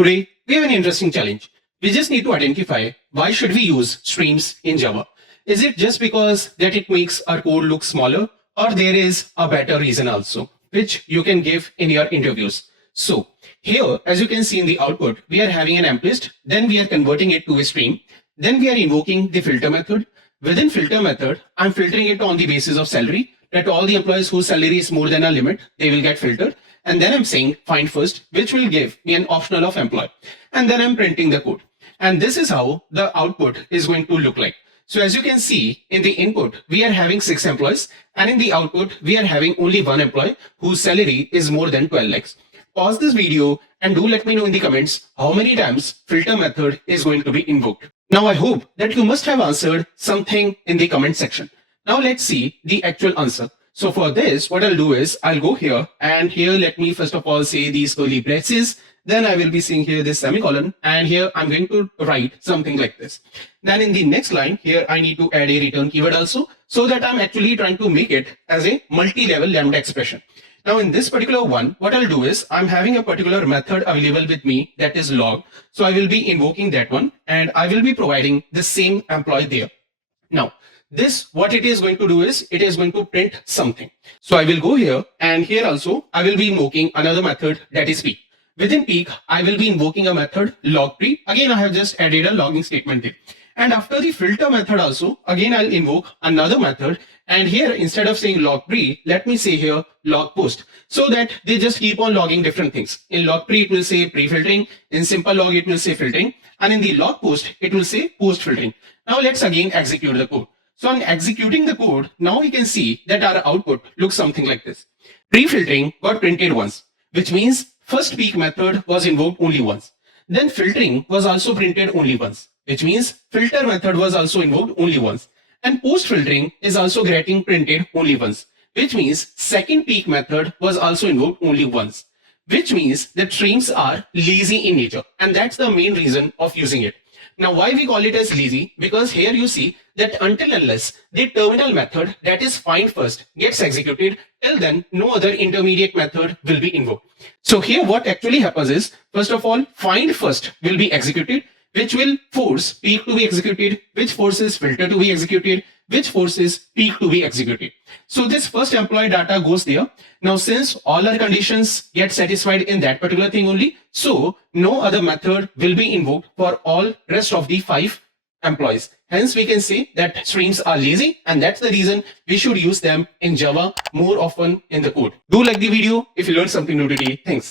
Today, we have an interesting challenge. We just need to identify why should we use streams in Java. Is it just because that it makes our code look smaller, or there is a better reason also, which you can give in your interviews? So here, as you can see in the output, we are having an amp list, then we are converting it to a stream, then we are invoking the filter method. Within filter method, I'm filtering it on the basis of salary, that all the employees whose salary is more than a limit, they will get filtered. And then I'm saying find first, which will give me an optional of employee. And then I'm printing the code. And this is how the output is going to look like. So as you can see in the input, we are having 6 employees, and in the output, we are having only 1 employee whose salary is more than 12 lakhs. Pause this video and do let me know in the comments how many times filter method is going to be invoked. Now I hope that you must have answered something in the comment section. Now let's see the actual answer. So for this, what I'll do is I'll go here, and here let me first of all say these curly braces. Then I will be seeing here this semicolon, and here I'm going to write something like this. Then in the next line here, I need to add a return keyword also, so that I'm actually trying to make it as a multi-level lambda expression. Now in this particular one, what I'll do is I'm having a particular method available with me, that is log. So I will be invoking that one, and I will be providing the same employee there. Now this, what it is going to do is it is going to print something. So I will go here, and here also I will be invoking another method, that is peak. Within peak, I will be invoking a method log pre. Again, I have just added a logging statement there. And after the filter method also, again, I'll invoke another method. And here, instead of saying log pre, let me say here log post, so that they just keep on logging different things. In log pre, it will say pre-filtering. In simple log, it will say filtering. And in the log post, it will say post filtering. Now let's again execute the code. So on executing the code, now we can see that our output looks something like this. Pre-filtering got printed once, which means first peak method was invoked only once. Then filtering was also printed only once, which means filter method was also invoked only once. And post filtering is also getting printed only once, which means second peak method was also invoked only once, which means that streams are lazy in nature. And that's the main reason of using it. Now, why we call it as lazy? Because here you see that until unless the terminal method, that is find first, gets executed, till then no other intermediate method will be invoked. So here what actually happens is, first of all, find first will be executed, which will force peak to be executed, which forces filter to be executed, which forces peak to be executed. So this first employee data goes there. Now, since all our conditions get satisfied in that particular thing only, so no other method will be invoked for all rest of the 5 employees. Hence, we can say that streams are lazy, and that's the reason we should use them in Java more often in the code. Do like the video if you learned something new today. Thanks.